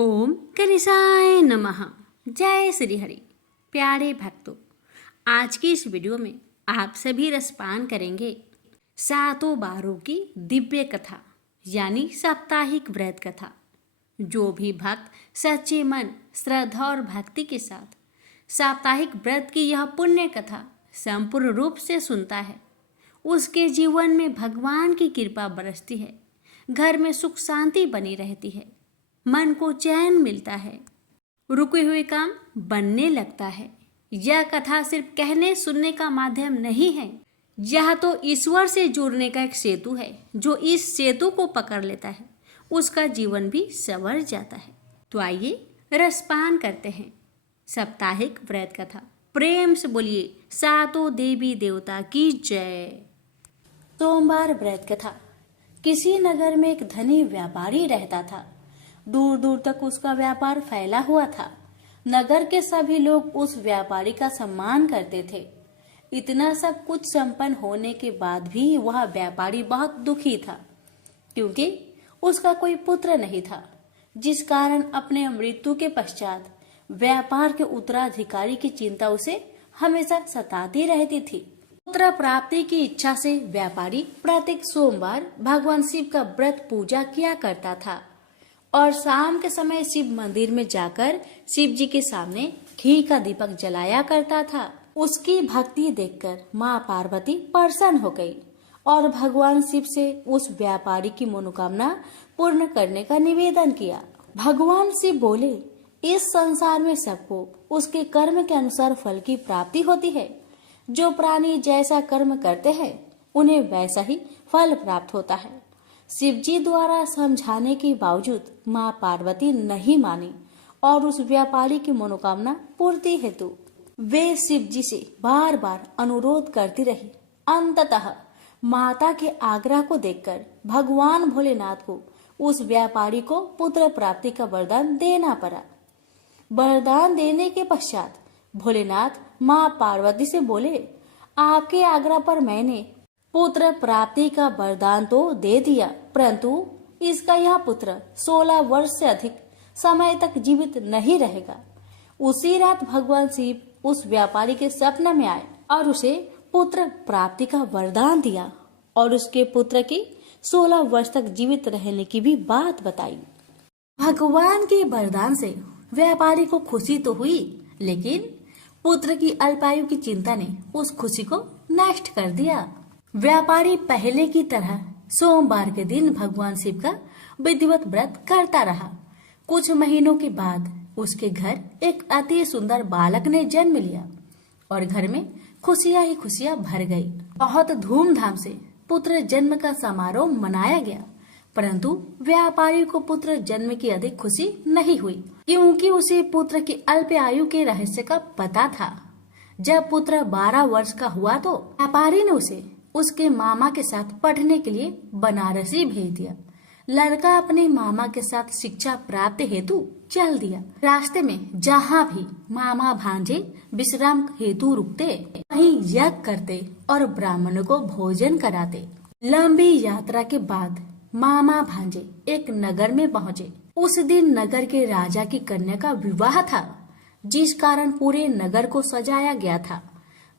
ओम गणेशाय नमः। जय श्री हरि। प्यारे भक्तों, आज की इस वीडियो में आप सभी रसपान करेंगे सातों बारों की दिव्य कथा यानी साप्ताहिक व्रत कथा। जो भी भक्त सच्चे मन, श्रद्धा और भक्ति के साथ साप्ताहिक व्रत की यह पुण्य कथा संपूर्ण रूप से सुनता है, उसके जीवन में भगवान की कृपा बरसती है, घर में सुख शांति बनी रहती है, मन को चैन मिलता है, रुके हुए काम बनने लगता है। यह कथा सिर्फ कहने सुनने का माध्यम नहीं है, यह तो ईश्वर से जुड़ने का एक सेतु है। जो इस सेतु को पकड़ लेता है उसका जीवन भी संवर जाता है। तो आइए रसपान करते हैं साप्ताहिक व्रत कथा। प्रेम से बोलिए सातों देवी देवता की जय। सोमवार व्रत कथा। किसी नगर में एक धनी व्यापारी रहता था। दूर दूर तक उसका व्यापार फैला हुआ था। नगर के सभी लोग उस व्यापारी का सम्मान करते थे। इतना सब कुछ संपन्न होने के बाद भी वह व्यापारी बहुत दुखी था, क्योंकि उसका कोई पुत्र नहीं था, जिस कारण अपने मृत्यु के पश्चात व्यापार के उत्तराधिकारी की चिंता उसे हमेशा सताती रहती थी। पुत्र प्राप्ति की इच्छा से व्यापारी प्रत्येक सोमवार भगवान शिव का व्रत पूजा किया करता था और शाम के समय शिव मंदिर में जाकर शिव जी के सामने घी का दीपक जलाया करता था। उसकी भक्ति देखकर माँ पार्वती प्रसन्न हो गई और भगवान शिव से उस व्यापारी की मनोकामना पूर्ण करने का निवेदन किया। भगवान शिव बोले, इस संसार में सबको उसके कर्म के अनुसार फल की प्राप्ति होती है। जो प्राणी जैसा कर्म करते हैं उन्हें वैसा ही फल प्राप्त होता है। शिवजी द्वारा समझाने के बावजूद माँ पार्वती नहीं मानी और उस व्यापारी की मनोकामना पूर्ति हेतु वे शिवजी से बार बार अनुरोध करती रही। अंततः माता के आग्रह को देखकर भगवान भोलेनाथ को उस व्यापारी को पुत्र प्राप्ति का वरदान देना पड़ा। वरदान देने के पश्चात भोलेनाथ माँ पार्वती से बोले, आपके आग्रह पर मैंने पुत्र प्राप्ति का वरदान तो दे दिया, परंतु इसका यह पुत्र 16 वर्ष से अधिक समय तक जीवित नहीं रहेगा। उसी रात भगवान शिव उस व्यापारी के सपने में आए और उसे पुत्र प्राप्ति का वरदान दिया और उसके पुत्र की 16 वर्ष तक जीवित रहने की भी बात बताई। भगवान के वरदान से व्यापारी को खुशी तो हुई, लेकिन पुत्र की अल्पायु की चिंता ने उस खुशी को नष्ट कर दिया। व्यापारी पहले की तरह सोमवार के दिन भगवान शिव का विधिवत व्रत करता रहा। कुछ महीनों के बाद उसके घर एक अति सुंदर बालक ने जन्म लिया और घर में खुशियां ही खुशियां भर गई। बहुत धूमधाम से पुत्र जन्म का समारोह मनाया गया, परंतु व्यापारी को पुत्र जन्म की अधिक खुशी नहीं हुई, क्योंकि उसे पुत्र की अल्प आयु के रहस्य का पता था। जब पुत्र 12 वर्ष का हुआ तो व्यापारी ने उसे उसके मामा के साथ पढ़ने के लिए बनारसी भेज दिया। लड़का अपने मामा के साथ शिक्षा प्राप्त हेतु चल दिया। रास्ते में जहाँ भी मामा भांजे विश्राम हेतु रुकते, वहीं यज्ञ करते और ब्राह्मणों को भोजन कराते। लंबी यात्रा के बाद मामा भांजे एक नगर में पहुँचे। उस दिन नगर के राजा की कन्या का विवाह था, जिस कारण पूरे नगर को सजाया गया था।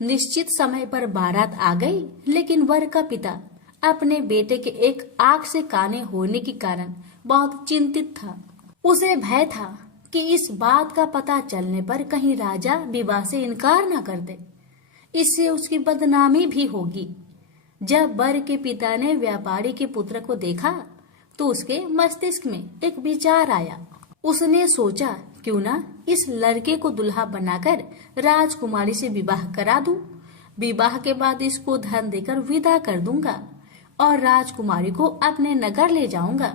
निश्चित समय पर बारात आ गई, लेकिन वर का पिता अपने बेटे के एक आंख से काने होने के कारण बहुत चिंतित था। उसे भय था कि इस बात का पता चलने पर कहीं राजा विवाह से इनकार न कर दे, इससे उसकी बदनामी भी होगी। जब वर के पिता ने व्यापारी के पुत्र को देखा तो उसके मस्तिष्क में एक विचार आया। उसने सोचा, क्यों ना इस लड़के को दुल्हा बनाकर राजकुमारी से विवाह करा दूं। विवाह के बाद इसको धन देकर विदा कर दूंगा और राजकुमारी को अपने नगर ले जाऊंगा।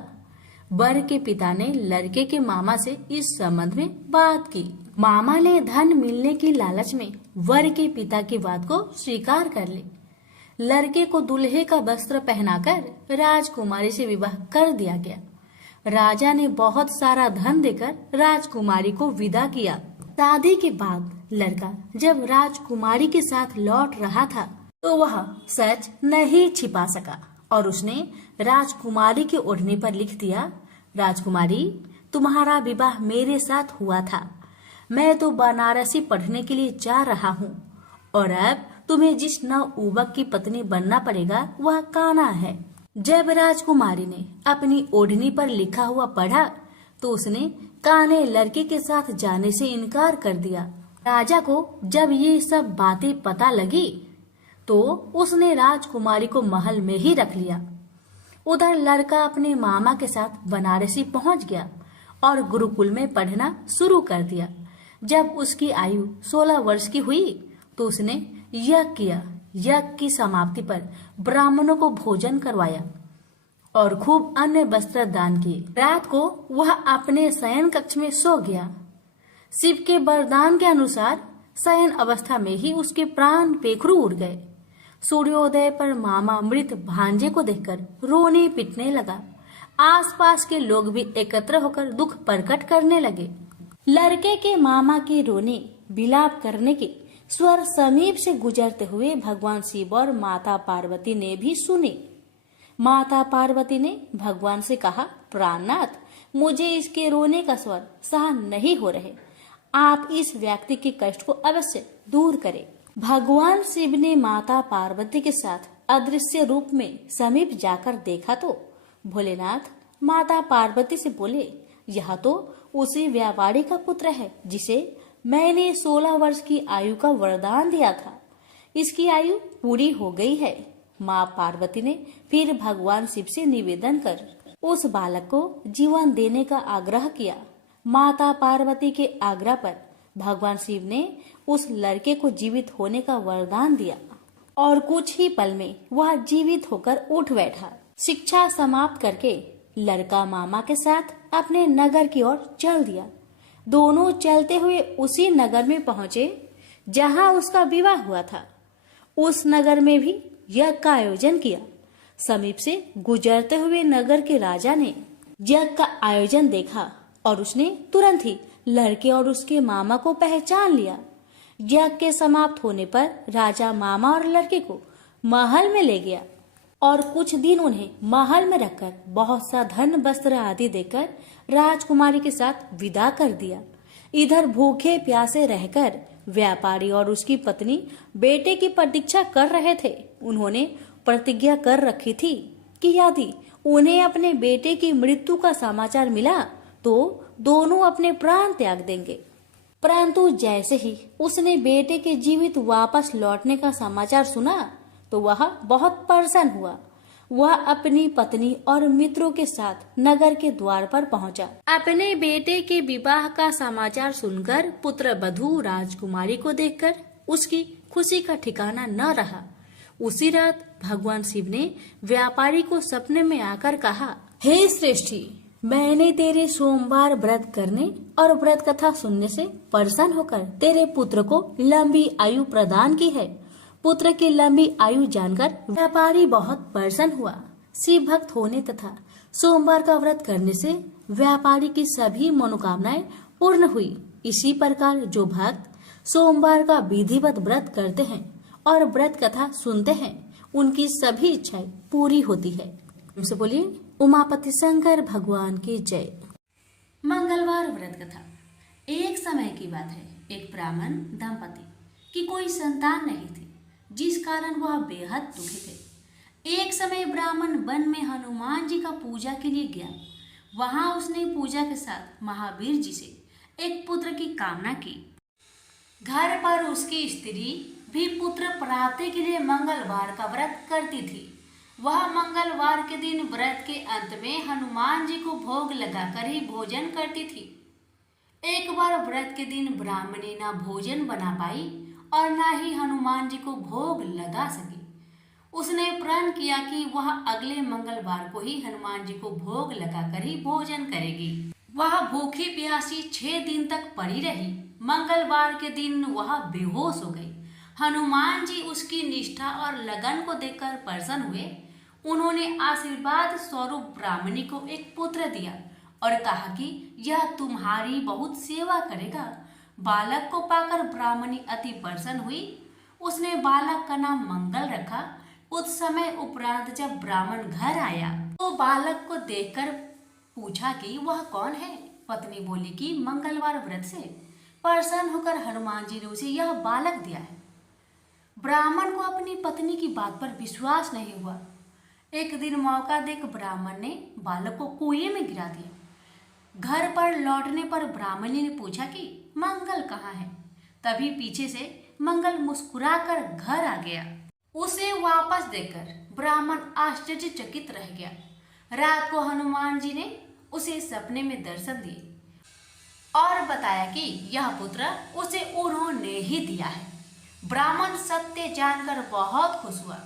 वर के पिता ने लड़के के मामा से इस संबंध में बात की। मामा ने धन मिलने की लालच में वर के पिता की बात को स्वीकार कर ली। लड़के को दूल्हे का वस्त्र पहनाकर राजकुमारी से विवाह कर दिया गया। राजा ने बहुत सारा धन देकर राजकुमारी को विदा किया। शादी के बाद लड़का जब राजकुमारी के साथ लौट रहा था तो वह सच नहीं छिपा सका और उसने राजकुमारी के ओढ़ने पर लिख दिया, राजकुमारी तुम्हारा विवाह मेरे साथ हुआ था। मैं तो बनारसी पढ़ने के लिए जा रहा हूँ और अब तुम्हें जिस नवयुवक की पत्नी बनना पड़ेगा वह कान्हा है। जब राजकुमारी ने अपनी ओढ़नी पर लिखा हुआ पढ़ा तो उसने कान्हे लड़के के साथ जाने से इनकार कर दिया। राजा को जब ये सब बातें पता लगी तो उसने राजकुमारी को महल में ही रख लिया। उधर लड़का अपने मामा के साथ बनारसी पहुंच गया और गुरुकुल में पढ़ना शुरू कर दिया। जब उसकी आयु 16 वर्ष की हुई तो उसने यज्ञ किया। यज्ञ की समाप्ति पर ब्राह्मणों को भोजन करवाया और खूब अन्य वस्त्र दान किए। रात को वह अपने शयन कक्ष में सो गया। शिव के वरदान के अनुसार शयन अवस्था में ही उसके प्राण पेखरू उड़ गए। सूर्योदय पर मामा मृत भांजे को देखकर रोने पिटने लगा। आसपास के लोग भी एकत्र होकर दुख प्रकट करने लगे। लड़के के मामा के रोने विलाप करने के स्वर समीप से गुजरते हुए भगवान शिव और माता पार्वती ने भी सुने। माता पार्वती ने भगवान से कहा, प्राणनाथ, मुझे इसके रोने का स्वर सहन नहीं हो रहे। आप इस व्यक्ति के कष्ट को अवश्य दूर करें। भगवान शिव ने माता पार्वती के साथ अदृश्य रूप में समीप जाकर देखा तो भोलेनाथ माता पार्वती से बोले, यह तो उसी व्यापारी का पुत्र है जिसे मैंने 16 वर्ष की आयु का वरदान दिया था। इसकी आयु पूरी हो गई है। माँ पार्वती ने फिर भगवान शिव से निवेदन कर उस बालक को जीवन देने का आग्रह किया। माता पार्वती के आग्रह पर भगवान शिव ने उस लड़के को जीवित होने का वरदान दिया और कुछ ही पल में वह जीवित होकर उठ बैठा। शिक्षा समाप्त करके लड़का मामा के साथ अपने नगर की ओर चल दिया। दोनों चलते हुए उसी नगर में पहुंचे जहां उसका विवाह हुआ था। उस नगर में भी यज्ञ का आयोजन किया। समीप से गुजरते हुए नगर के राजा ने यज्ञ का आयोजन देखा और उसने तुरंत ही लड़के और उसके मामा को पहचान लिया। यज्ञ के समाप्त होने पर राजा मामा और लड़के को महल में ले गया और कुछ दिन उन्हें महल में रखकर बहुत सा धन वस्त्र आदि देकर राजकुमारी के साथ विदा कर दिया। इधर भूखे प्यासे रहकर व्यापारी और उसकी पत्नी बेटे की प्रतीक्षा कर रहे थे। उन्होंने प्रतिज्ञा कर रखी थी कि यदि उन्हें अपने बेटे की मृत्यु का समाचार मिला तो दोनों अपने प्राण त्याग देंगे। परंतु जैसे ही उसने बेटे के जीवित वापस लौटने का समाचार सुना तो वह बहुत परेशान हुआ। वह अपनी पत्नी और मित्रों के साथ नगर के द्वार पर पहुंचा। अपने बेटे के विवाह का समाचार सुनकर पुत्र वधू राजकुमारी को देखकर उसकी खुशी का ठिकाना न रहा। उसी रात भगवान शिव ने व्यापारी को सपने में आकर कहा, हे श्रेष्ठी, मैंने तेरे सोमवार व्रत करने और व्रत कथा सुनने से प्रसन्न होकर तेरे पुत्र को लंबी आयु प्रदान की है। पुत्र की लंबी आयु जानकर व्यापारी बहुत प्रसन्न हुआ। शिव भक्त होने तथा सोमवार का व्रत करने से व्यापारी की सभी मनोकामनाएं पूर्ण हुई। इसी प्रकार जो भक्त सोमवार का विधिवत व्रत करते हैं और व्रत कथा सुनते हैं उनकी सभी इच्छाएं पूरी होती है। हमसे बोलिए उमापति शंकर भगवान की जय। मंगलवार व्रत कथा। एक समय की बात है, एक ब्राह्मण दंपति की कोई संतान नहीं थी, जिस कारण वह बेहद दुखी थे। एक समय ब्राह्मण वन में हनुमान जी का पूजा के लिए गया। वहां उसने पूजा के साथ महावीर जी से एक पुत्र की कामना की। घर पर उसकी स्त्री भी पुत्र प्राप्ति के लिए मंगलवार का व्रत करती थी। वह मंगलवार के दिन व्रत के अंत में हनुमान जी को भोग लगाकर ही भोजन करती थी। एक बार व्रत के दिन ब्राह्मणी न भोजन बना पाई और न ही हनुमान जी को भोग लगा सकी। उसने प्रण किया कि वह अगले मंगलवार को ही हनुमान जी को भोग लगाकर ही भोजन करेगी। वह भूखी प्यासी 6 दिन तक पड़ी रही। मंगलवार के दिन वह बेहोश हो गई। हनुमान जी उसकी निष्ठा और लगन को देखकर प्रसन्न हुए। उन्होंने आशीर्वाद स्वरूप ब्राह्मणी को एक पुत्र दिया और कहा कि यह तुम्हारी बहुत सेवा करेगा। बालक को पाकर ब्राह्मणी अति प्रसन्न हुई। उसने बालक का नाम मंगल रखा। कुछ समय उपरांत जब ब्राह्मण घर आया तो बालक को देखकर पूछा कि वह कौन है। पत्नी बोली कि मंगलवार व्रत से प्रसन्न होकर हनुमान जी ने उसे यह बालक दिया है। ब्राह्मण को अपनी पत्नी की बात पर विश्वास नहीं हुआ। एक दिन मौका देख ब्राह्मण ने बालक को कुएं में गिरा दिया। घर पर लौटने पर ब्राह्मणी ने पूछा कि मंगल कहाँ है। तभी पीछे से मंगल मुस्कुराकर घर आ गया। उसे वापस देखकर ब्राह्मण आश्चर्यचकित रह गया। रात को हनुमान जी ने उसे सपने में दर्शन दिए और बताया कि यह पुत्र उसे उन्होंने ही दिया है। ब्राह्मण सत्य जानकर बहुत खुश हुआ।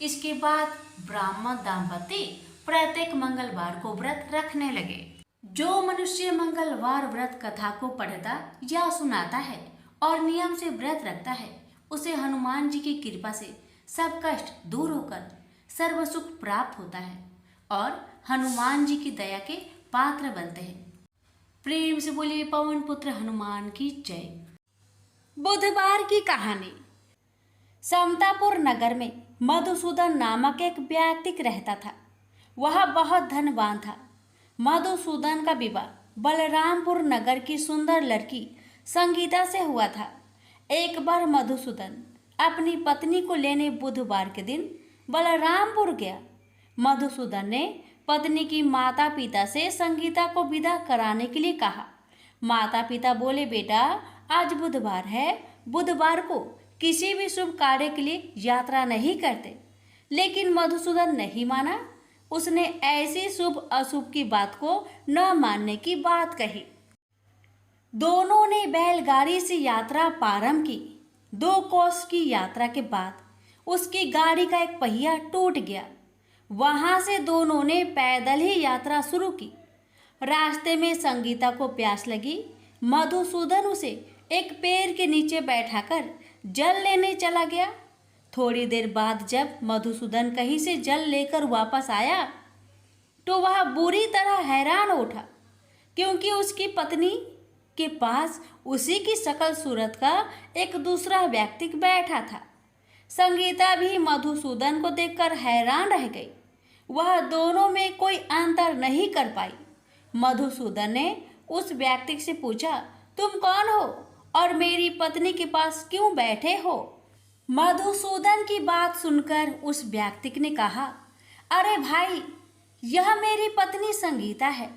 इसके बाद ब्राह्मण दंपति प्रत्येक मंगलवार को व्रत रखने लगे। जो मनुष्य मंगलवार व्रत कथा को पढ़ता या सुनाता है और नियम से व्रत रखता है, उसे हनुमान जी की कृपा से सब कष्ट दूर होकर सर्व सुख प्राप्त होता है और हनुमान जी की दया के पात्र बनते हैं। प्रेम से बोलिए पवन पुत्र हनुमान की जय। बुधवार की कहानी। समतापुर नगर में मधुसूदन नामक एक व्यक्ति रहता था। वह बहुत धनवान था। मधुसूदन का विवाह बलरामपुर नगर की सुंदर लड़की संगीता से हुआ था। एक बार मधुसूदन अपनी पत्नी को लेने बुधवार के दिन बलरामपुर गया। मधुसूदन ने पत्नी की माता पिता से संगीता को विदा कराने के लिए कहा। माता पिता बोले, बेटा आज बुधवार है, बुधवार को किसी भी शुभ कार्य के लिए यात्रा नहीं करते। लेकिन मधुसूदन नहीं माना। उसने ऐसी शुभ अशुभ की बात को न मानने की बात कही। दोनों ने बैलगाड़ी से यात्रा प्रारंभ की। 2 कोस की यात्रा के बाद उसकी गाड़ी का एक पहिया टूट गया। वहां से दोनों ने पैदल ही यात्रा शुरू की। रास्ते में संगीता को प्यास लगी। मधुसूदन उसे एक पेड़ के नीचे बैठाकर जल लेने चला गया। थोड़ी देर बाद जब मधुसूदन कहीं से जल लेकर वापस आया तो वह बुरी तरह हैरान उठा, क्योंकि उसकी पत्नी के पास उसी की शकल सूरत का एक दूसरा व्यक्ति बैठा था। संगीता भी मधुसूदन को देखकर हैरान रह गई। वह दोनों में कोई अंतर नहीं कर पाई। मधुसूदन ने उस व्यक्ति से पूछा, तुम कौन हो और मेरी पत्नी के पास क्यों बैठे हो? मधुसूदन की बात सुनकर उस व्यक्ति ने कहा, अरे भाई, यह मेरी पत्नी संगीता है।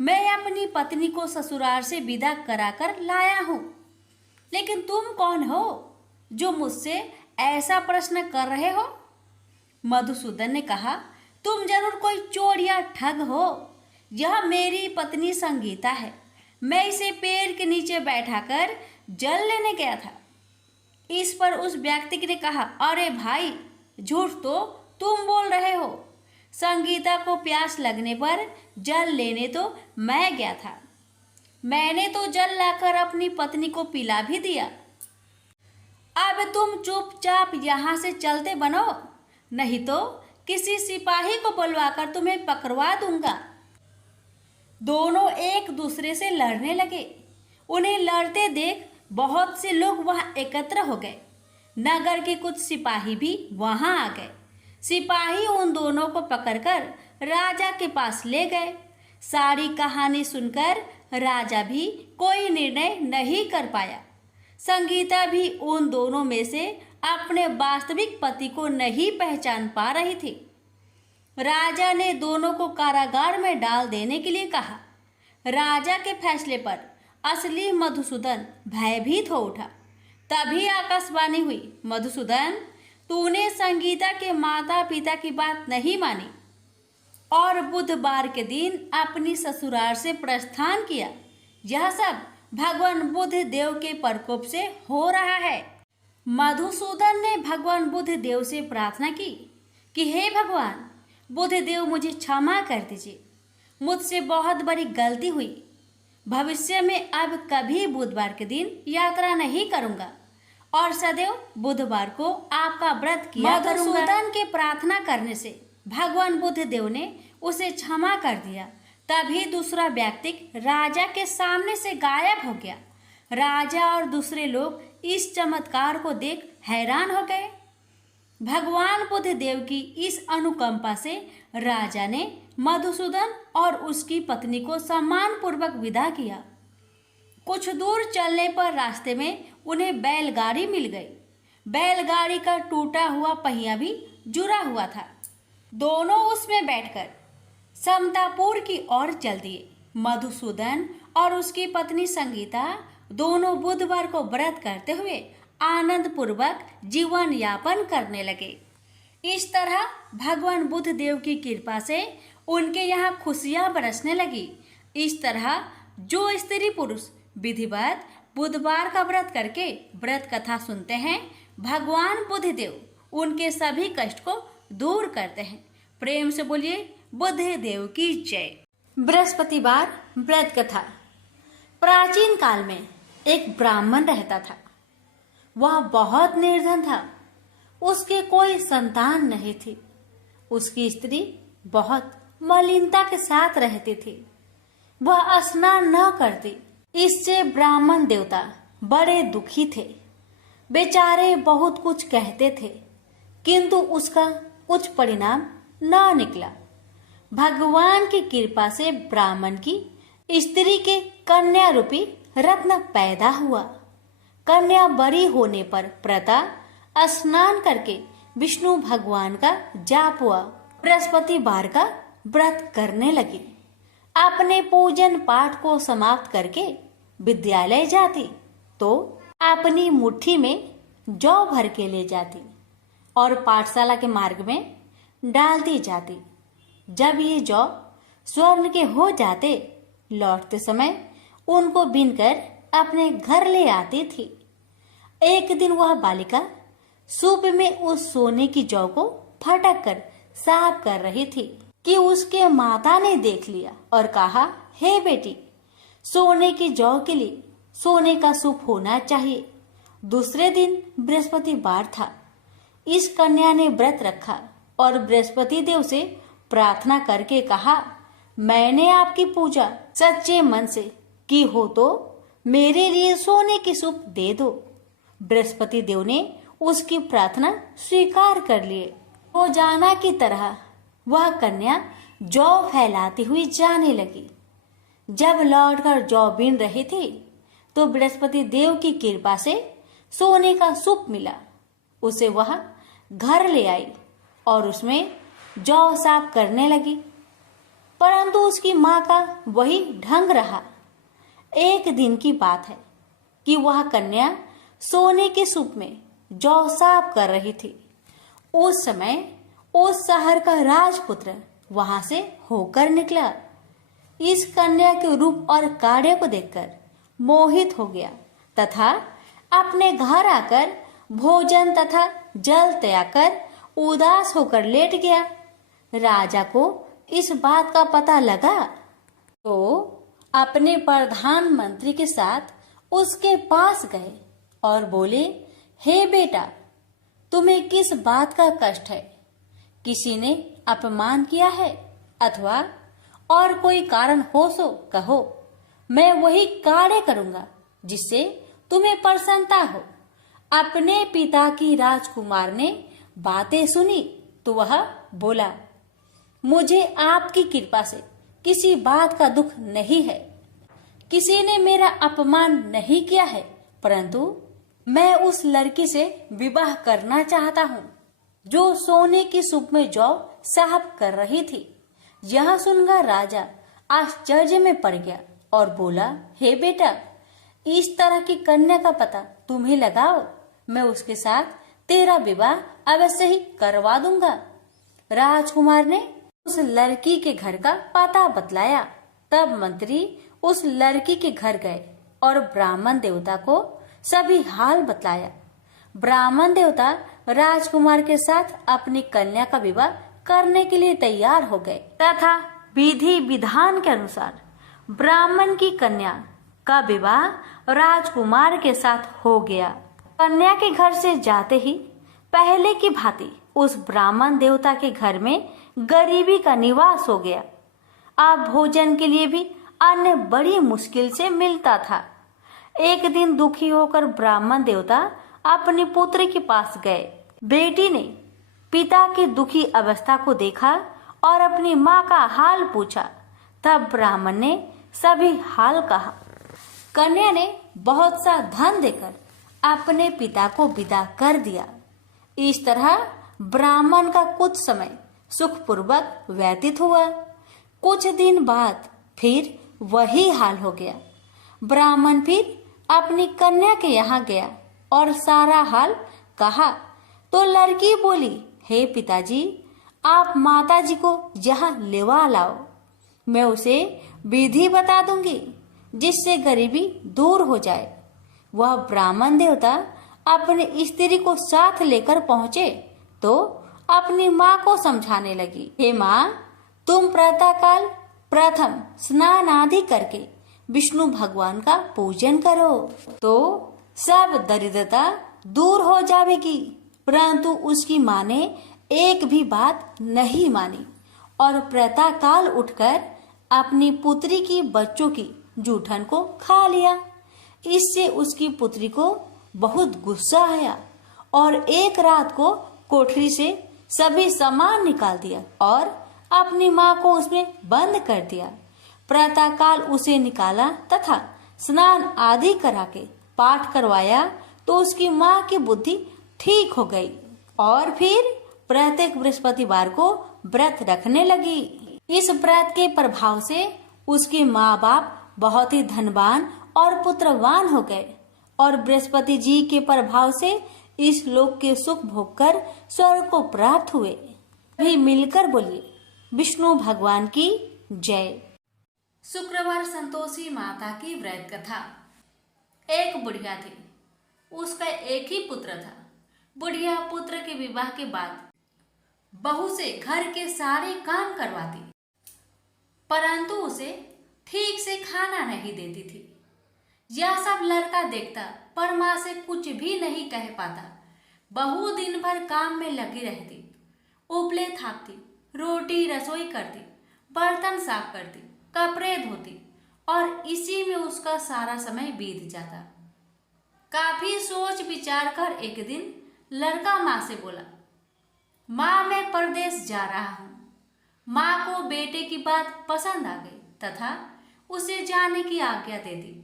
मैं अपनी पत्नी को ससुराल से विदा कराकर लाया हूँ। लेकिन तुम कौन हो जो मुझसे ऐसा प्रश्न कर रहे हो? मधुसूदन ने कहा, तुम जरूर कोई चोर या ठग हो। यह मेरी पत्नी संगीता है। मैं इसे पेड़ के नीचे बैठाकर जल लेने गया था। इस पर उस व्यक्ति ने कहा, अरे भाई, झूठ तो तुम बोल रहे हो। संगीता को प्यास लगने पर जल लेने तो मैं गया था। मैंने तो जल लाकर अपनी पत्नी को पिला भी दिया। अब तुम चुपचाप यहाँ से चलते बनो, नहीं तो किसी सिपाही को बुलवाकर तुम्हें पकड़वा दूंगा। दोनों एक दूसरे से लड़ने लगे। उन्हें लड़ते देख बहुत से लोग वहां एकत्र हो गए। नगर के कुछ सिपाही भी वहां आ गए। सिपाही उन दोनों को पकड़कर राजा के पास ले गए। सारी कहानी सुनकर राजा भी कोई निर्णय नहीं कर पाया। संगीता भी उन दोनों में से अपने वास्तविक पति को नहीं पहचान पा रही थी। राजा ने दोनों को कारागार में डाल देने के लिए कहा। राजा के फैसले पर असली मधुसूदन भयभीत हो उठा। तभी आकाशवाणी हुई, मधुसूदन, तूने संगीता के माता पिता की बात नहीं मानी और बुधवार के दिन अपनी ससुराल से प्रस्थान किया। यह सब भगवान बुद्ध देव के प्रकोप से हो रहा है। मधुसूदन ने भगवान बुद्ध देव से प्रार्थना की कि हे भगवान बुद्ध देव, मुझे क्षमा कर दीजिए। मुझसे बहुत बड़ी गलती हुई। भविष्य में अब कभी बुधवार के दिन यात्रा नहीं करूंगा और सदैव बुधवार को आपका व्रत किया करूंगा। मधुसूदन के प्रार्थना करने से भगवान बुद्ध देव ने उसे क्षमा कर दिया। तभी दूसरा व्यक्ति राजा के सामने से गायब हो गया। राजा और दूसरे लोग इस चमत्कार को देख हैरान हो गए। भगवान बुद्ध देव की इस अनुकंपा से राजा ने मधुसूदन और उसकी पत्नी को सम्मान पूर्वक विदा किया। कुछ दूर चलने पर रास्ते में उन्हें बैलगाड़ी मिल गई। बैलगाड़ी का टूटा हुआ पहिया भी जुड़ा हुआ था। दोनों उसमें बैठकर समतापुर की ओर चल दिए। मधुसूदन और उसकी पत्नी संगीता दोनों बुधवार को व्रत करते हुए आनंद पूर्वक जीवन यापन करने लगे। इस तरह भगवान बुद्ध देव की कृपा से उनके यहाँ खुशियां बरसने लगी। इस तरह जो स्त्री पुरुष विधिवत बुधवार का व्रत करके व्रत कथा सुनते हैं, भगवान बुद्ध देव उनके सभी कष्ट को दूर करते हैं। प्रेम से बोलिए बुद्ध देव की जय। बृहस्पतिवार व्रत कथा। प्राचीन काल में एक ब्राह्मण रहता था। वह बहुत निर्धन था। उसके कोई संतान नहीं थी। उसकी स्त्री बहुत मलिनता के साथ रहती थी। वह स्नान न करती। इससे ब्राह्मण देवता बड़े दुखी थे। बेचारे बहुत कुछ कहते थे, किंतु उसका कुछ परिणाम न निकला। भगवान की कृपा से ब्राह्मण की स्त्री के कन्या रूपी रत्न पैदा हुआ। कन्या बड़ी होने पर प्रता स्नान करके विष्णु भगवान का जाप हुआ। बृहस्पतिवार का व्रत करने लगी। अपने पूजन पाठ को समाप्त करके विद्यालय जाती तो अपनी मुट्ठी में जौ भर के ले जाती और पाठशाला के मार्ग में डालती जाती। जब ये जौ स्वर्ण के हो जाते, लौटते समय उनको बीनकर अपने घर ले आती थी। एक दिन वह बालिका सूप में उस सोने की जौ को फटक कर साफ कर रही थी कि उसके माता ने देख लिया और कहा, हे बेटी, सोने की जौ के लिए सोने का सूप होना चाहिए। दूसरे दिन बृहस्पतिवार था। इस कन्या ने व्रत रखा और बृहस्पति देव से प्रार्थना करके कहा, मैंने आपकी पूजा सच्चे मन से की हो तो मेरे लिए सोने की सूप दे दो। बृहस्पति देव ने उसकी प्रार्थना स्वीकार कर लिए। रोजाना की तरह वह कन्या जौ फैलाती हुई जाने लगी। जब लौटकर जौ बीन रही थी तो बृहस्पति देव की कृपा से सोने का सूप मिला। उसे वह घर ले आई और उसमें जौ साफ करने लगी, परंतु उसकी माँ का वही ढंग रहा। एक दिन की बात है कि वह कन्या सोने के सूप में जौ साफ कर रही थी। उस समय उस शहर का राजपुत्र वहां से होकर निकला। इस कन्या के रूप और कार्य को देखकर मोहित हो गया तथा अपने घर आकर भोजन तथा जल त्याग कर उदास होकर लेट गया। राजा को इस बात का पता लगा तो अपने प्रधानमंत्री के साथ उसके पास गए और बोले, हे बेटा, तुम्हें किस बात का कष्ट है? किसी ने अपमान किया है अथवा और कोई कारण हो सो कहो, मैं वही कार्य करूंगा जिससे तुम्हें प्रसन्नता हो। अपने पिता की राजकुमार ने बातें सुनी तो वह बोला, मुझे आपकी कृपा से किसी बात का दुख नहीं है। किसी ने मेरा अपमान नहीं किया है, परंतु मैं उस लड़की से विवाह करना चाहता हूँ जो सोने की सूप में जौ साफ कर रही थी। यह सुनकर राजा आश्चर्य में पड़ गया और बोला, हे बेटा, इस तरह की कन्या का पता तुम्हें लगाओ, मैं उसके साथ तेरा विवाह अवश्य ही करवा दूंगा। राजकुमार ने उस लड़की के घर का पता बतलाया। तब मंत्री उस लड़की के घर गए और ब्राह्मण देवता को सभी हाल बतलाया। ब्राह्मण देवता राजकुमार के साथ अपनी कन्या का विवाह करने के लिए तैयार हो गए तथा विधि विधान के अनुसार ब्राह्मण की कन्या का विवाह राजकुमार के साथ हो गया। कन्या के घर से जाते ही पहले की भांति उस ब्राह्मण देवता के घर में गरीबी का निवास हो गया। अब भोजन के लिए भी अन्न बड़ी मुश्किल से मिलता था। एक दिन दुखी होकर ब्राह्मण देवता अपनी पुत्री के पास गए। बेटी ने पिता की दुखी अवस्था को देखा और अपनी माँ का हाल पूछा। तब ब्राह्मण ने सभी हाल कहा। कन्या ने बहुत सा धन देकर अपने पिता को विदा कर दिया। इस तरह ब्राह्मण का कुछ समय सुखपूर्वक व्यतीत हुआ। कुछ दिन बाद फिर वही हाल हो गया। ब्राह्मण फिर अपनी कन्या के यहाँ गया और सारा हाल कहा तो लड़की बोली, हे पिताजी, आप माताजी को यहाँ लेवा लाओ। मैं उसे विधि बता दूंगी जिससे गरीबी दूर हो जाए। वह ब्राह्मण देवता अपनी स्त्री को साथ लेकर पहुंचे तो अपनी माँ को समझाने लगी, हे माँ, तुम प्रातःकाल प्रथम स्नान आदि करके विष्णु भगवान का पूजन करो तो सब दरिद्रता दूर हो जाएगी। परंतु उसकी माँ ने एक भी बात नहीं मानी और प्रातःकाल उठकर अपनी पुत्री की बच्चों की जूठन को खा लिया। इससे उसकी पुत्री को बहुत गुस्सा आया और एक रात को कोठरी से सभी सामान निकाल दिया और अपनी माँ को उसमें बंद कर दिया। प्रातःकाल उसे निकाला तथा स्नान आदि करा के पाठ करवाया तो उसकी माँ की बुद्धि ठीक हो गई और फिर प्रत्येक बृहस्पतिवार को व्रत रखने लगी। इस व्रत के प्रभाव से उसके माँ बाप बहुत ही धनवान और पुत्रवान हो गए और बृहस्पति जी के प्रभाव से इस लोक के सुख भोग कर स्वर्ग को प्राप्त हुए। भी मिलकर बोलिए, विष्णु भगवान की जय। शुक्रवार संतोषी माता की व्रत कथा। एक बुढ़िया थी, उसका एक ही पुत्र था। बुढ़िया पुत्र के विवाह के बाद बहू से घर के सारे काम करवाती, परंतु उसे ठीक से खाना नहीं देती थी। यह सब लड़का देखता पर माँ से कुछ भी नहीं कह पाता। बहू दिन भर काम में लगी रहती, उपले थापती, रोटी रसोई करती, बर्तन साफ करती, कपड़े धोती और इसी में उसका सारा समय बीत जाता। काफी सोच विचार कर एक दिन लड़का माँ से बोला, माँ, मैं परदेश जा रहा हूँ। माँ को बेटे की बात पसंद आ गई तथा उसे जाने की आज्ञा दे दी।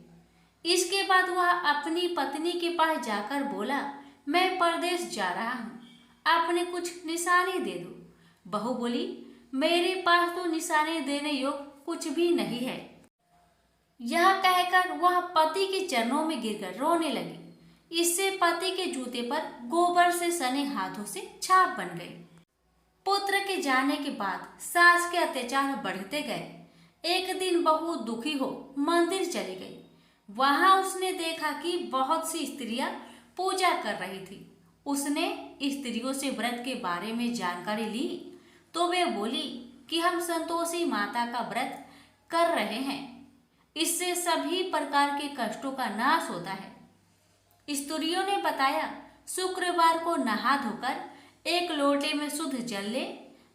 इसके बाद वह अपनी पत्नी के पास जाकर बोला, मैं परदेश जा रहा हूँ, आपने कुछ निशानी दे दो। बहू बोली, मेरे पास तो निशानी देने योग कुछ भी नहीं है। यह कहकर वह पति के चरणों में गिरकर रोने लगी। इससे पति के जूते पर गोबर से सने हाथों से छाप बन गई। पुत्र के जाने के बाद सास के अत्याचार बढ़ते गए। एक दिन बहू दुखी हो मंदिर चली गई। वहां उसने देखा कि बहुत सी स्त्रियां पूजा कर रही थी। उसने स्त्रियों से व्रत के बारे में जानकारी ली तो वे बोली कि हम संतोषी माता का व्रत कर रहे हैं, इससे सभी प्रकार के कष्टों का नाश होता है। स्त्रियों ने बताया, शुक्रवार को नहा धोकर एक लोटे में शुद्ध जल ले,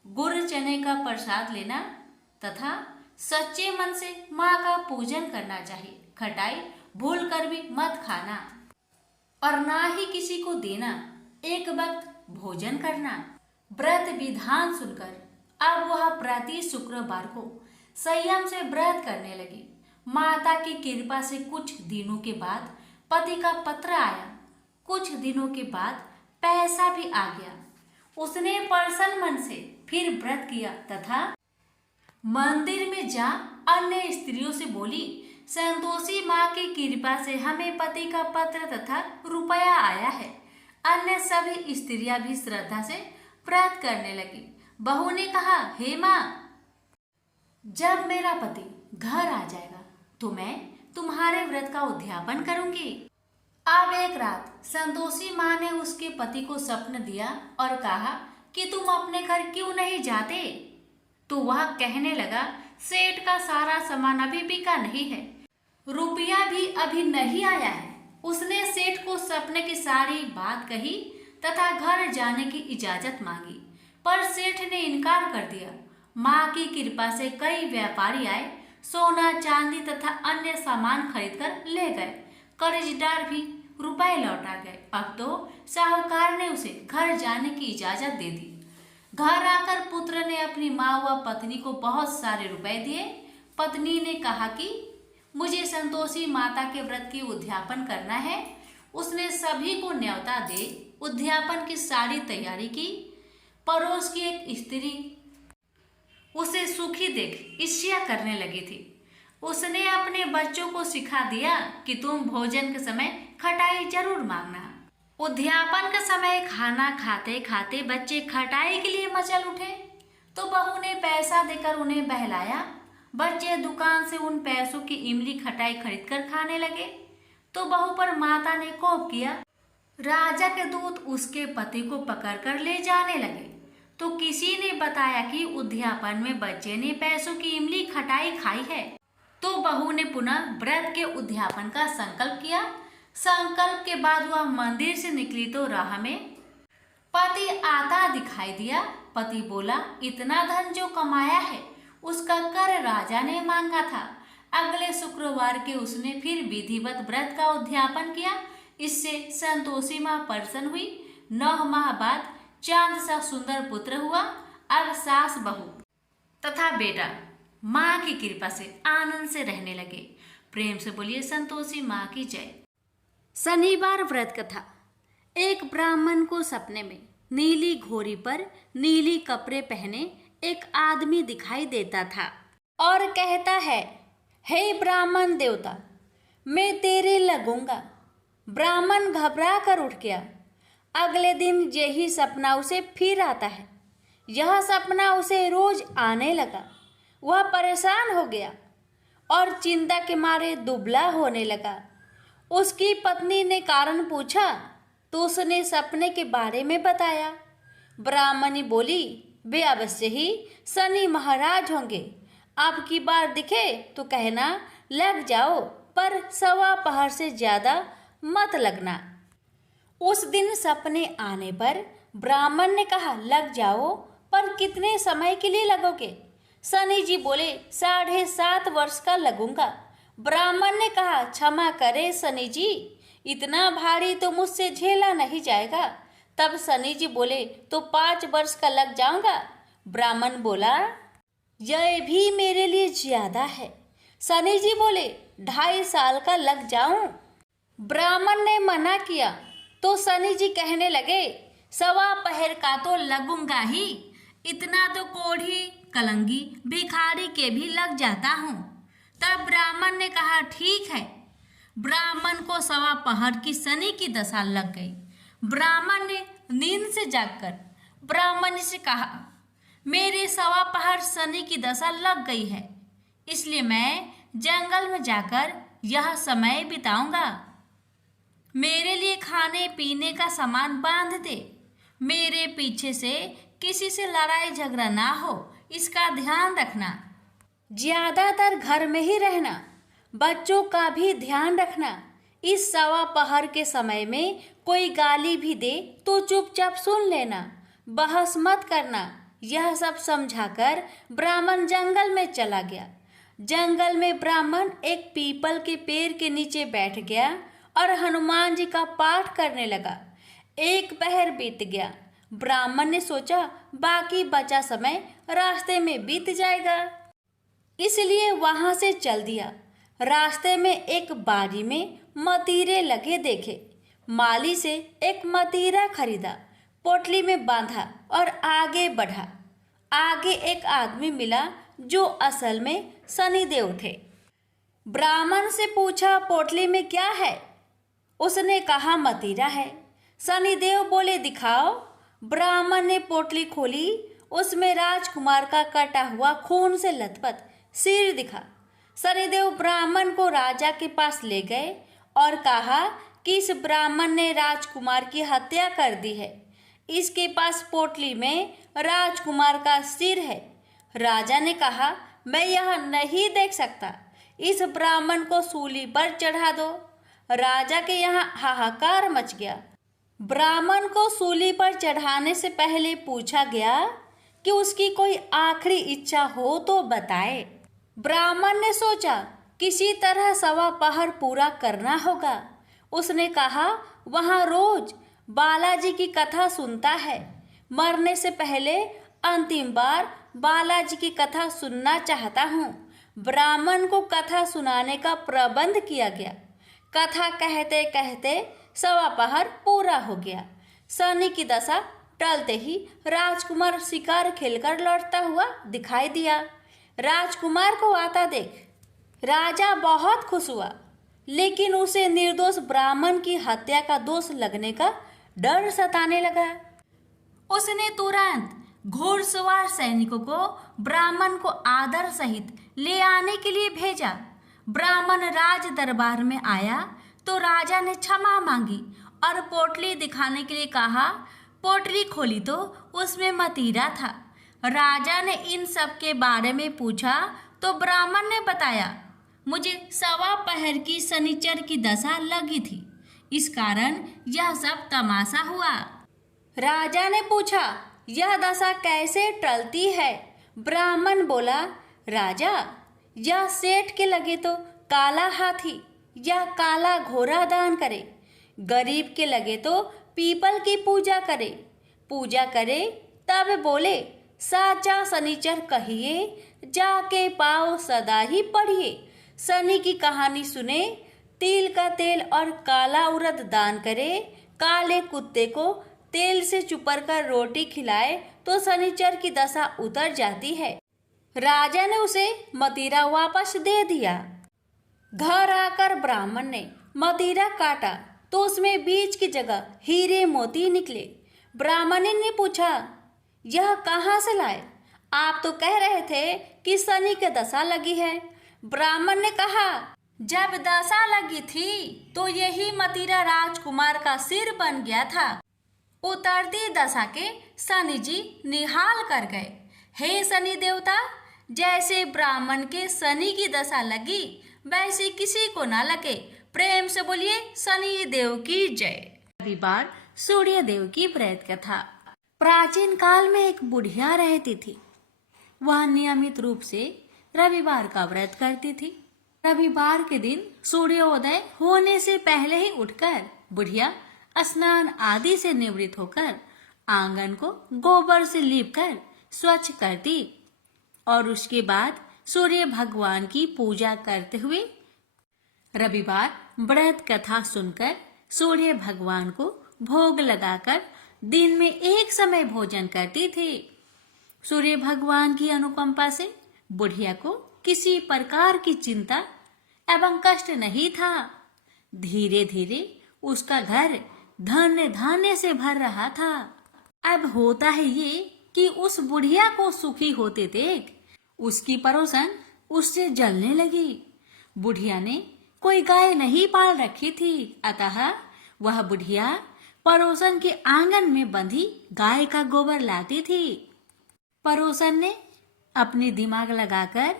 गुड़ चने का प्रसाद लेना तथा सच्चे मन से माँ का पूजन करना चाहिए। खटाई भूल कर भी मत खाना और ना ही किसी को देना। एक वक्त भोजन करना। व्रत विधान सुनकर अब वह प्रति शुक्रवार को संयम से व्रत करने लगी। माता की कृपा से कुछ दिनों के बाद पति का पत्र आया। कुछ दिनों के बाद पैसा भी आ गया। उसने प्रसन्न मन से फिर व्रत किया तथा मंदिर में जा अन्य स्त्रियों से बोली, संतोषी माँ की कृपा से हमें पति का पत्र तथा रुपया आया है। अन्य सभी स्त्रियां भी श्रद्धा से व्रत करने लगी। बहू ने कहा, हे माँ, जब मेरा पति घर आ जाएगा तो मैं तुम्हारे व्रत का उद्यापन करूंगी। अब एक रात संतोषी माँ ने उसके पति को स्वप्न दिया और कहा कि तुम अपने घर क्यों नहीं जाते। तो वह कहने लगा, सेठ का सारा सामान अभी बिका नहीं है, रुपया भी अभी नहीं आया है। उसने सेठ को सपने की सारी बात कही तथा घर जाने की इजाजत मांगी, पर सेठ ने इनकार कर दिया। माँ की कृपा से कई व्यापारी आए, सोना चांदी तथा अन्य सामान खरीदकर ले गए। कर्जदार भी रुपए लौटा गए। अब तो साहूकार ने उसे घर जाने की इजाजत दे दी। घर आकर पुत्र ने अपनी माँ व पत्नी को बहुत सारे रुपए दिए। पत्नी ने कहा कि मुझे संतोषी माता के व्रत की उद्यापन करना है। उसने सभी को न्योता दे उद्यापन की सारी तैयारी की। पड़ोस की एक स्त्री उसे सुखी देख ईर्ष्या करने लगी थी। उसने अपने बच्चों को सिखा दिया कि तुम भोजन के समय खटाई जरूर मांगना। उद्यापन के समय खाना खाते खाते बच्चे खटाई के लिए मचल उठे तो बहू ने पैसा देकर उन्हें बहलाया। बच्चे दुकान से उन पैसों की इमली खटाई खरीदकर खाने लगे तो बहू पर माता ने कोप किया। राजा के दूत उसके पति को पकड़कर ले जाने लगे तो किसी ने बताया कि उद्यापन में बच्चे ने पैसों की इमली खटाई खाई है। तो बहू ने पुनः व्रत के उद्यापन का संकल्प किया। संकल्प के बाद वह मंदिर से निकली तो राह में पति आता दिखाई दिया। पति बोला, इतना धन जो कमाया है उसका कर राजा ने मांगा था। अगले शुक्रवार के उसने फिर विधिवत व्रत का उद्यापन किया। इससे संतोषी माँ प्रसन्न हुई। 9 माह बाद चांद सा सुंदर पुत्र हुआ। अब सास बहू तथा बेटा माँ की कृपा से आनंद से रहने लगे। प्रेम से बोलिए संतोषी माँ की जय। शनिवार व्रत कथा। एक ब्राह्मण को सपने में नीली घोड़ी पर नीली कपड़े पहने एक आदमी दिखाई देता था और कहता है, हे ब्राह्मण देवता, मैं तेरे लगूंगा। ब्राह्मण घबरा कर उठ गया। अगले दिन यही सपना उसे फिर आता है। यह सपना उसे रोज आने लगा। वह परेशान हो गया और चिंता के मारे दुबला होने लगा। उसकी पत्नी ने कारण पूछा तो उसने सपने के बारे में बताया। ब्राह्मणी बोली, वे अवश्य ही शनि महाराज होंगे। अब की बार दिखे तो कहना लग जाओ, पर 1:15 से ज्यादा मत लगना। उस दिन सपने आने पर ब्राह्मण ने कहा, लग जाओ, पर कितने समय के लिए लगोगे? शनि जी बोले, 7.5 वर्ष का लगूंगा। ब्राह्मण ने कहा, क्षमा करे शनि जी, इतना भारी तो मुझसे झेला नहीं जाएगा। तब शनि जी बोले, तो 5 वर्ष का लग जाऊंगा। ब्राह्मण बोला, यह भी मेरे लिए ज्यादा है। शनि जी बोले, 2.5 साल का लग जाऊं। ब्राह्मण ने मना किया तो शनि जी कहने लगे, 1.25 का तो लगूंगा ही। इतना तो कोढ़ी कलंगी भिखारी के भी लग जाता हूँ। तब ब्राह्मण ने कहा, ठीक है। ब्राह्मण को 1.25 की शनि की दशा लग गई। ब्राह्मण ने नींद से जागकर ब्राह्मण से कहा, मेरे 1.25 शनि की दशा लग गई है, इसलिए मैं जंगल में जाकर यह समय बिताऊंगा। मेरे लिए खाने पीने का सामान बांध दे। मेरे पीछे से किसी से लड़ाई झगड़ा ना हो, इसका ध्यान रखना। ज्यादातर घर में ही रहना। बच्चों का भी ध्यान रखना। इस 1.25 के समय में कोई गाली भी दे तो चुपचाप सुन लेना, बहस मत करना। यह सब समझाकर ब्राह्मण जंगल में चला गया। जंगल में ब्राह्मण एक पीपल के पेड़ के नीचे बैठ गया और हनुमान जी का पाठ करने लगा। 1 पहर बीत गया। ब्राह्मण ने सोचा बाकी बचा समय रास्ते में बीत जाएगा, इसलिए वहां से चल दिया। रास्ते में एक बाड़ी में मतीरे लगे देखे। माली से एक मतीरा खरीदा, पोटली में बांधा और आगे बढ़ा। आगे एक आदमी मिला जो असल में शनिदेव थे। ब्राह्मण से पूछा, पोटली में क्या है? उसने कहा, मतीरा है। शनिदेव बोले, दिखाओ। ब्राह्मण ने पोटली खोली। उसमें राजकुमार का कटा हुआ खून से लथपथ सिर दिखा। शनिदेव ब्राह्मण को राजा के पास ले गए और कहा कि इस ब्राह्मण ने राजकुमार की हत्या कर दी है। इसके पास पोटली में राजकुमार का सिर है। राजा ने कहा, मैं यह नहीं देख सकता, इस ब्राह्मण को सूली पर चढ़ा दो। राजा के यहाँ हाहाकार मच गया। ब्राह्मण को सूली पर चढ़ाने से पहले पूछा गया कि उसकी कोई आखिरी इच्छा हो तो बताए। ब्राह्मण ने सोचा किसी तरह 1.25 पूरा करना होगा। उसने कहा, वहाँ रोज बालाजी की कथा सुनता है। मरने से पहले अंतिम बार बालाजी की कथा सुनना चाहता हूँ। ब्राह्मण को कथा सुनाने का प्रबंध किया गया। कथा कहते कहते सवा पहर पूरा हो गया। शनि की दशा टलते ही राजकुमार शिकार खेलकर लौटता हुआ दिखाई दिया। राजकुमार को आता देख राजा बहुत खुश हुआ, लेकिन उसे निर्दोष ब्राह्मण की हत्या का दोष लगने का डर सताने लगा। उसने तुरंत घोड़सवार सैनिकों को ब्राह्मण को आदर सहित ले आने के लिए भेजा। ब्राह्मण राज दरबार में आया तो राजा ने क्षमा मांगी और पोटली दिखाने के लिए कहा। पोटली खोली तो उसमें मतीरा था। राजा ने इन सब के बारे में पूछा तो ब्राह्मण ने बताया, मुझे सवा पहर की शनिचर की दशा लगी थी, इस कारण यह सब तमाशा हुआ। राजा ने पूछा, यह दशा कैसे टलती है? ब्राह्मण बोला, राजा, यह सेठ के लगे तो काला हाथी या काला घोड़ा दान करे, गरीब के लगे तो पीपल की पूजा करे तब बोले साचा शनिचर कहिए, जाके पाओ सदा ही पढ़िए। शनि की कहानी सुने, तिल का तेल और काला उड़द दान करे, काले कुत्ते को तेल से चुपर कर रोटी खिलाए तो शनिचर की दशा उतर जाती है। राजा ने उसे मतीरा वापस दे दिया। घर आकर ब्राह्मण ने मतीरा काटा तो उसमें बीज की जगह हीरे मोती निकले। ब्राह्मण ने पूछा, यह कहाँ से लाए? आप तो कह रहे थे कि शनि की दशा लगी है। ब्राह्मण ने कहा, जब दशा लगी थी तो यही मतीरा राजकुमार का सिर बन गया था। उतरती दशा के शनि जी निहाल कर गए। हे शनि देवता, जैसे ब्राह्मण के शनि की दशा लगी वैसी किसी को ना लगे। प्रेम से बोलिए शनि देव की जय। रविवार सूर्य देव की प्रेत कथा। प्राचीन काल में एक बुढ़िया रहती थी। वह नियमित रूप से रविवार का व्रत करती थी। रविवार के दिन सूर्योदय होने से पहले ही उठकर बुढ़िया स्नान आदि से निवृत्त होकर आंगन को गोबर से लीपकर स्वच्छ करती और उसके बाद सूर्य भगवान की पूजा करते हुए रविवार व्रत कथा सुनकर सूर्य भगवान को भोग लगाकर दिन में एक समय भोजन करती थी। सूर्य भगवान की अनुकंपा से बुढ़िया को किसी प्रकार की चिंता एवं कष्ट नहीं था। धीरे धीरे उसका घर धन्य धान्य से भर रहा था। अब होता है ये कि उस बुढ़िया को सुखी होते देख उसकी पड़ोसन उससे जलने लगी। बुढ़िया ने कोई गाय नहीं पाल रखी थी, अतः वह बुढ़िया पड़ोसन के आंगन में बंधी गाय का गोबर लाती थी। पड़ोसन ने अपनी दिमाग लगाकर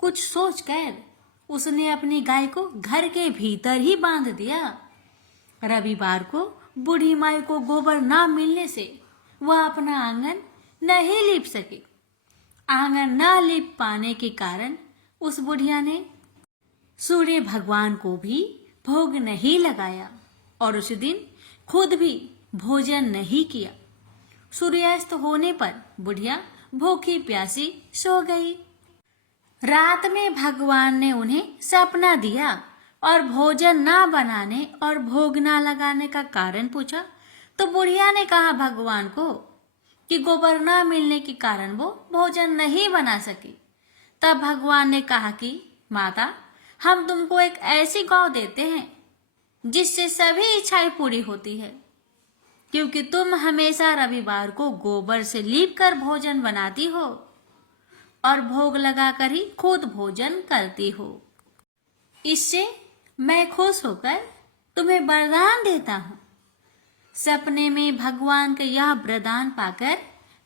कुछ सोचकर उसने अपनी गाय को घर के भीतर ही बांध दिया। रविवार को बूढ़ी माई को गोबर ना मिलने से वह अपना आंगन नहीं लीप सके। आंगन ना लीप पाने के कारण उस बुढ़िया ने सूर्य भगवान को भी भोग नहीं लगाया और उस दिन खुद भी भोजन नहीं किया। सूर्यास्त होने पर बुढ़िया भूखी प्यासी सो गई। रात में भगवान ने उन्हें सपना दिया और भोजन ना बनाने और भोग ना लगाने का कारण पूछा तो बुढ़िया ने कहा भगवान को कि गोबर ना मिलने के कारण वो भोजन नहीं बना सकी। तब भगवान ने कहा कि माता, हम तुमको एक ऐसी गौ देते हैं जिससे सभी इच्छाएं पूरी होती है, क्योंकि तुम हमेशा रविवार को गोबर से लीप कर भोजन बनाती हो और भोग लगाकर ही खुद भोजन करती हो। इससे मैं खुश होकर तुम्हें वरदान देता हूँ। सपने में भगवान का यह वरदान पाकर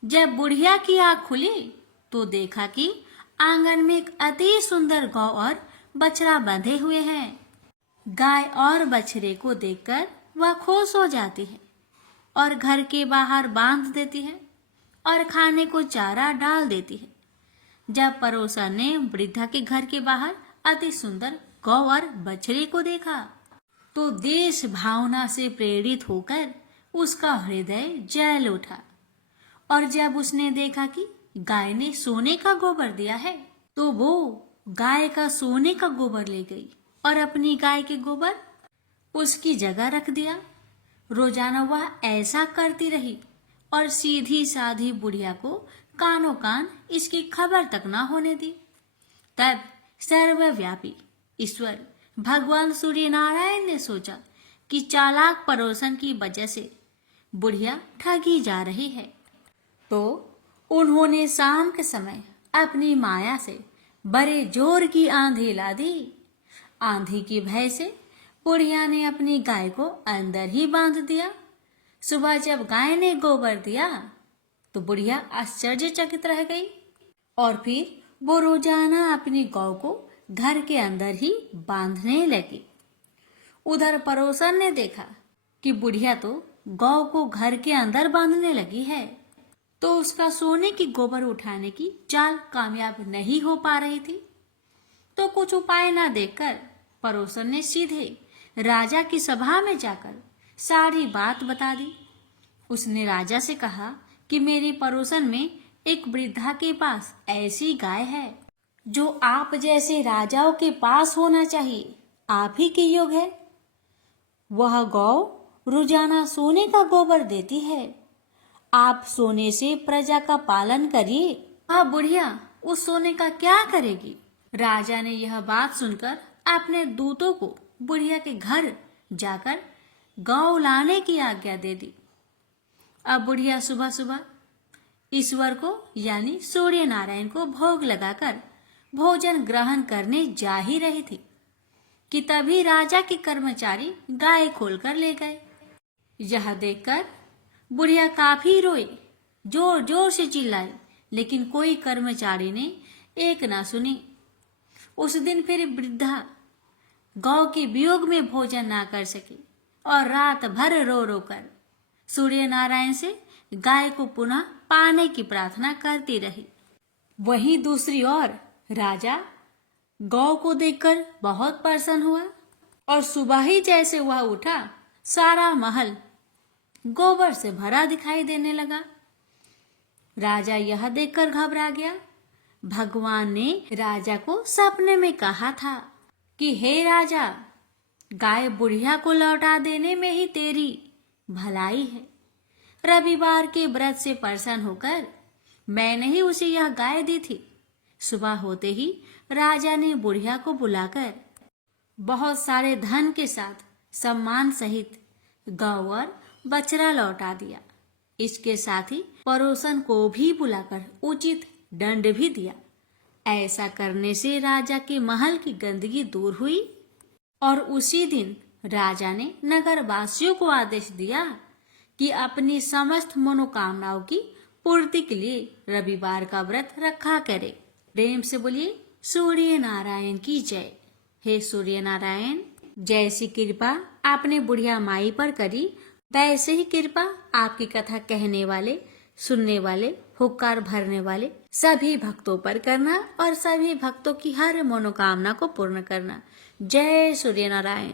जब बुढ़िया की आँख खुली तो देखा कि आंगन में एक अति सुंदर गौ और बछड़ा बंधे हुए हैं। गाय और बछड़े को देखकर वह खुश हो जाती है और घर के बाहर बांध देती है और खाने को चारा डाल देती है। जब पड़ोसन ने वृद्धा के घर के बाहर अति सुंदर गौ और बछड़े को देखा तो देश भावना से प्रेरित होकर उसका हृदय जल उठा। और जब उसने देखा कि गाय ने सोने का गोबर दिया है तो वो गाय का सोने का गोबर ले गई और अपनी गाय के गोबर उसकी जगह रख दिया। रोजाना वह ऐसा करती रही और सीधी साधी बुढ़िया को कानों कान इसकी खबर तक ना होने दी। तब सर्वव्यापी ईश्वर भगवान सूर्य नारायण ने सोचा कि चालाक पड़ोसन की वजह से बुढ़िया ठगी जा रही है, तो उन्होंने शाम के समय अपनी माया से बड़े जोर की आंधी ला दी। आंधी की भय से बुढ़िया ने अपनी गाय को अंदर ही बांध दिया। सुबह जब गाय ने गोबर दिया तो बुढ़िया आश्चर्यचकित रह गई और फिर वो रोजाना अपनी गौ को घर के अंदर ही बांधने लगी। उधर पड़ोसन ने देखा कि बुढ़िया तो गौ को घर के अंदर बांधने लगी है, तो उसका सोने की गोबर उठाने की चाल कामयाब नहीं हो पा रही थी। तो कुछ उपाय ना देखकर पड़ोसन ने सीधे राजा की सभा में जाकर सारी बात बता दी। उसने राजा से कहा कि मेरे पड़ोसन में एक वृद्धा के पास ऐसी गाय है जो आप जैसे राजाओं के पास होना चाहिए, आप ही के योग है। वह गौ रोजाना सोने का गोबर देती है, आप सोने से प्रजा का पालन करिए। वह बुढ़िया उस सोने का क्या करेगी? राजा ने यह बात सुनकर अपने दूतों को बुढ़िया के घर जाकर गौ लाने की आज्ञा दे दी। अब बुढ़िया सुबह सुबह ईश्वर को यानी सूर्य नारायण को भोग लगाकर भोजन ग्रहण करने जा ही रही थी कि तभी राजा के कर्मचारी गाय खोलकर ले गए। यह देखकर बुढ़िया काफी रोई, जोर जोर से चिल्लाई, लेकिन कोई कर्मचारी ने एक ना सुनी। उस दिन फिर वृद्धा गौ के वियोग में भोजन ना कर सकी और रात भर रो रो कर सूर्य नारायण से गाय को पुनः पाने की प्रार्थना करती रही। वहीं दूसरी ओर राजा गौ को देखकर बहुत प्रसन्न हुआ और सुबह ही जैसे वह उठा, सारा महल गोबर से भरा दिखाई देने लगा। राजा यह देखकर घबरा गया। भगवान ने राजा को सपने में कहा था कि हे राजा, गाय बुढ़िया को लौटा देने में ही तेरी भलाई है। रविवार के व्रत से प्रसन्न होकर मैंने ही उसे यह गाय दी थी। सुबह होते ही राजा ने बुढ़िया को बुलाकर बहुत सारे धन के साथ सम्मान सहित गौ और बछड़ा लौटा दिया। इसके साथ ही पड़ोसन को भी बुलाकर उचित दंड भी दिया। ऐसा करने से राजा के महल की गंदगी दूर हुई और उसी दिन राजा ने नगरवासियों को आदेश दिया कि अपनी समस्त मनोकामनाओं की पूर्ति के लिए रविवार का व्रत रखा करे। प्रेम से बोलिए सूर्य नारायण की जय। हे सूर्य नारायण, जैसी कृपा आपने बुढ़िया माई पर करी, वैसे ही कृपा आपकी कथा कहने वाले, सुनने वाले, हुक्कार भरने वाले सभी भक्तों पर करना और सभी भक्तों की हर मनोकामना को पूर्ण करना। जय सूर्य नारायण।